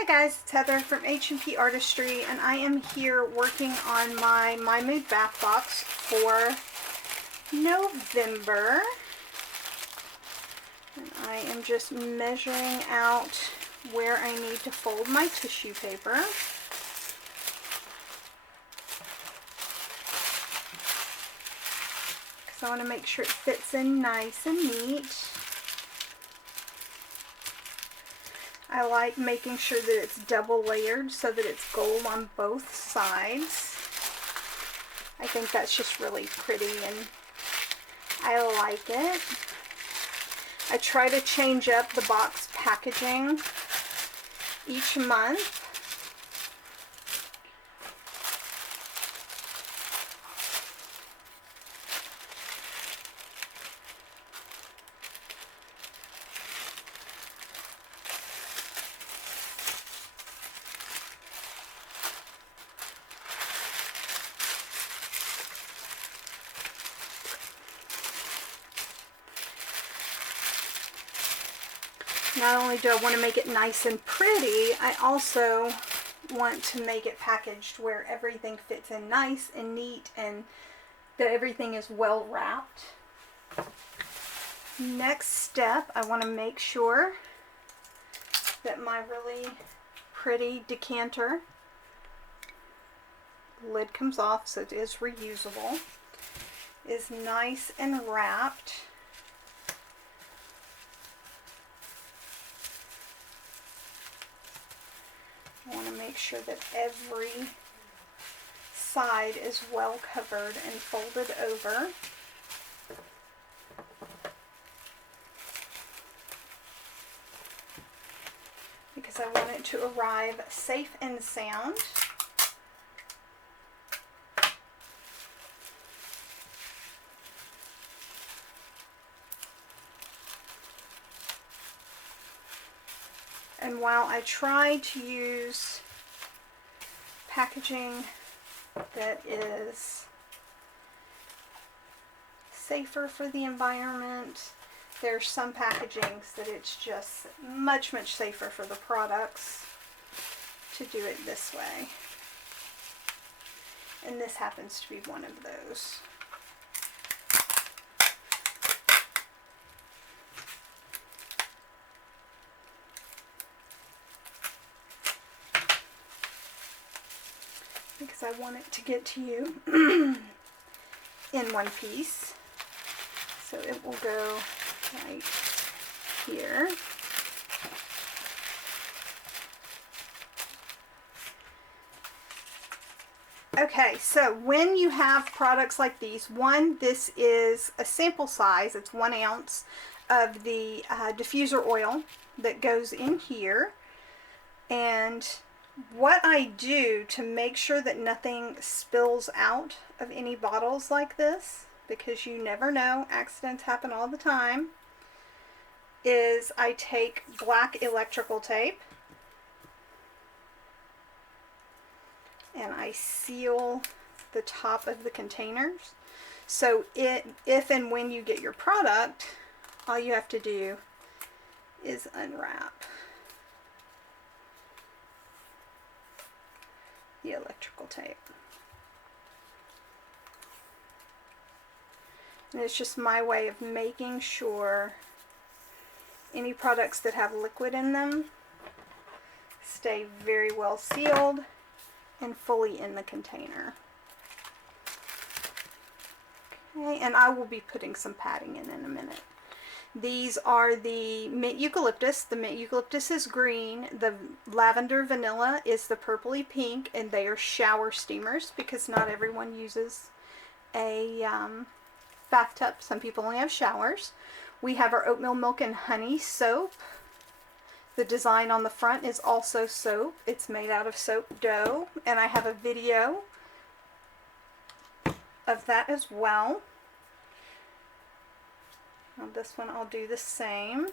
Hi guys, it's Heather from H&P Artistry, and I am here working on my Mood bath box for November. And I am just measuring out where I need to fold my tissue paper. Because I want to make sure it fits in nice and neat. I like making sure that it's double layered so that it's gold on both sides. I think that's just really pretty and I like it. I try to change up the box packaging each month. Not only do I want to make it nice and pretty, I also want to make it packaged where everything fits in nice and neat and that everything is well wrapped. Next step, I want to make sure that my really pretty decanter lid comes off, so it is reusable, is nice and wrapped. I want to make sure that every side is well covered and folded over. Because I want it to arrive safe and sound. And while I try to use packaging that is safer for the environment, there's some packagings that it's just much safer for the products to do it this way. And this happens to be one of those. Because I want it to get to you in one piece. So it will go right here. Okay, so when you have products like these, this is a sample size. It's 1 ounce of the diffuser oil that goes in here. And what I do to make sure that nothing spills out of any bottles like this, because you never know, accidents happen all the time, is I take black electrical tape and I seal the top of the containers. So if and when you get your product, all you have to do is unwrap the electrical tape. And it's just my way of making sure any products that have liquid in them stay very well sealed and fully in the container. Okay, and I will be putting some padding in a minute. These are the mint eucalyptus. The mint eucalyptus is green. The lavender vanilla is the purpley pink, and they are shower steamers because not everyone uses a bathtub. Some people only have showers. We have our oatmeal milk and honey soap. The design on the front is also soap. It's made out of soap dough, and I have a video of that as well. On this one I'll do the same.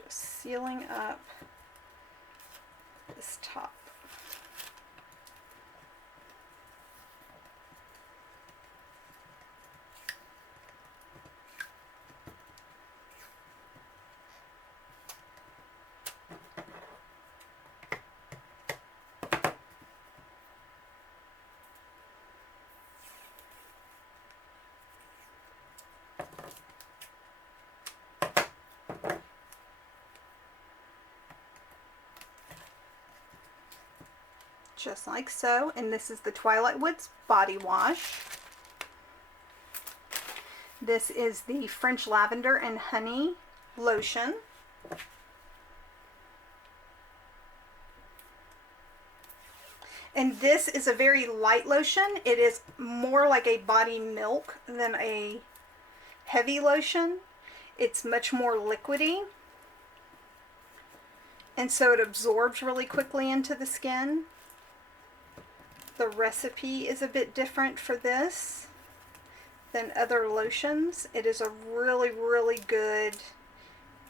Just sealing up this top. just like so. And this is the Twilight Woods body wash. This is the French Lavender and Honey lotion. And this is a very light lotion. It is more like a body milk than a heavy lotion. It's much more liquidy. And so it absorbs really quickly into the skin. The recipe is a bit different for this than other lotions. It is a really, really good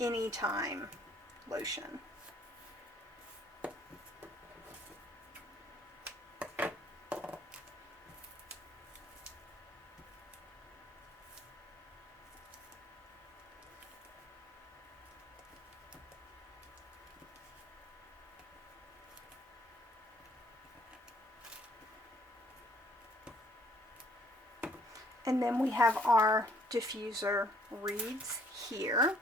anytime lotion. And then we have our diffuser reeds here.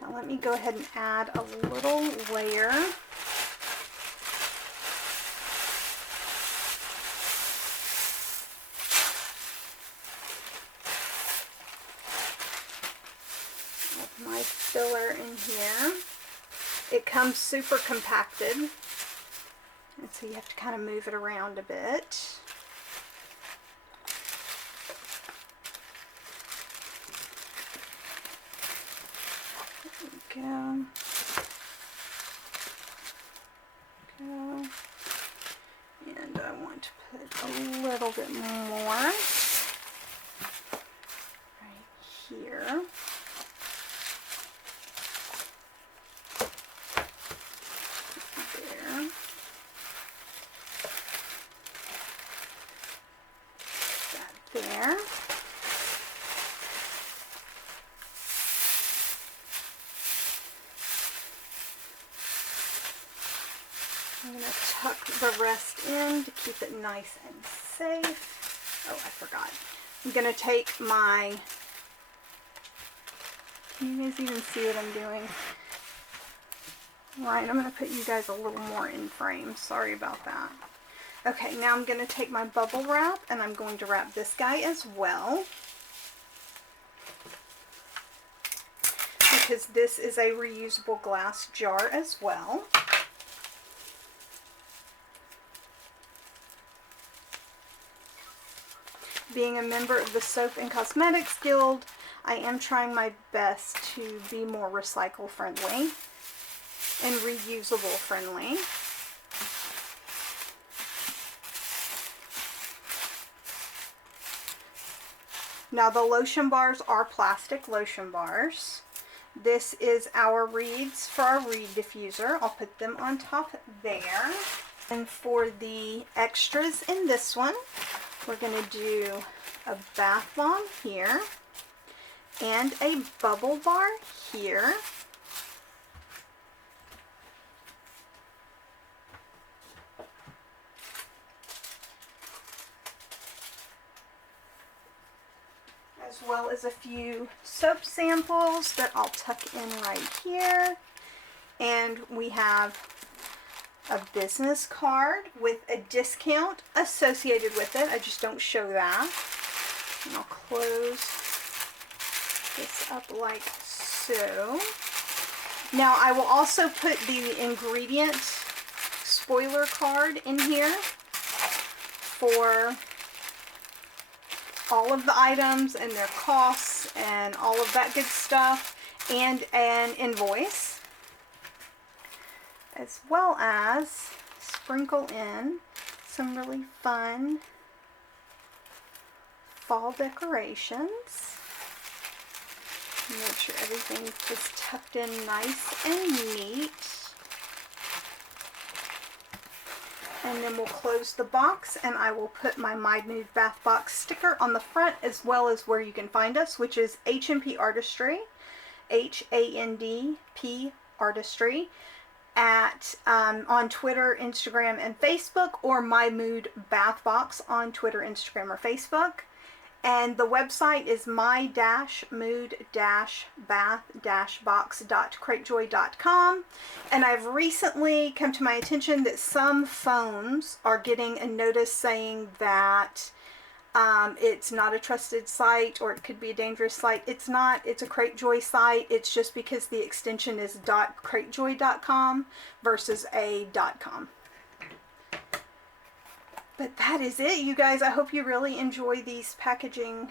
Now let me go ahead and add a little layer. With my filler in here. It comes super compacted, and so you have to kind of move it around a bit. Go. And I want to put a little bit more right here. There. That there. I'm going to tuck the rest in to keep it nice and safe. Oh, I forgot. I'm going to take my, can you guys even see what I'm doing? Right, I'm going to put you guys a little more in frame. Sorry about that. Okay, now I'm going to take my bubble wrap and I'm going to wrap this guy as well. Because this is a reusable glass jar as well. Being a member of the Soap and Cosmetics Guild, I am trying my best to be more recycle friendly and reusable friendly. Now the lotion bars are plastic lotion bars. This is our reeds for our reed diffuser. I'll put them on top there. And for the extras in this one, we're going to do a bath bomb here and a bubble bar here. As well as a few soap samples that I'll tuck in right here. And we have a business card with a discount associated with it. I just don't show that. And I'll close this up like so. Now I will also put the ingredient spoiler card in here for all of the items and their costs and all of that good stuff, and an invoice, as well as sprinkle in some really fun fall decorations. Make sure everything is tucked in nice and neat. And then we'll close the box, and I will put my Mood Bath Box sticker on the front, as well as where you can find us, which is HNP Artistry, HANDP Artistry, at on Twitter, Instagram, and Facebook, or My Mood Bath Box on Twitter, Instagram, or Facebook. And the website is my-mood-bath-box.cratejoy.com. And I've recently come to my attention that some phones are getting a notice saying that it's not a trusted site, or it could be a dangerous site. It's not. It's a CrateJoy site. It's just because the extension is .cratejoy.com versus a .com. But that is it, you guys. I hope you really enjoy these packaging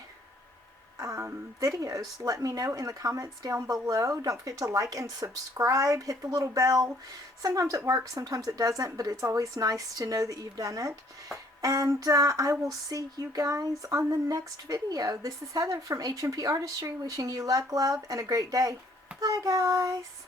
videos. Let me know in the comments down below. Don't forget to like and subscribe. Hit the little bell. Sometimes it works, sometimes it doesn't, but it's always nice to know that you've done it. And I will see you guys on the next video. This is Heather from H&P Artistry, wishing you luck, love, and a great day. Bye, guys.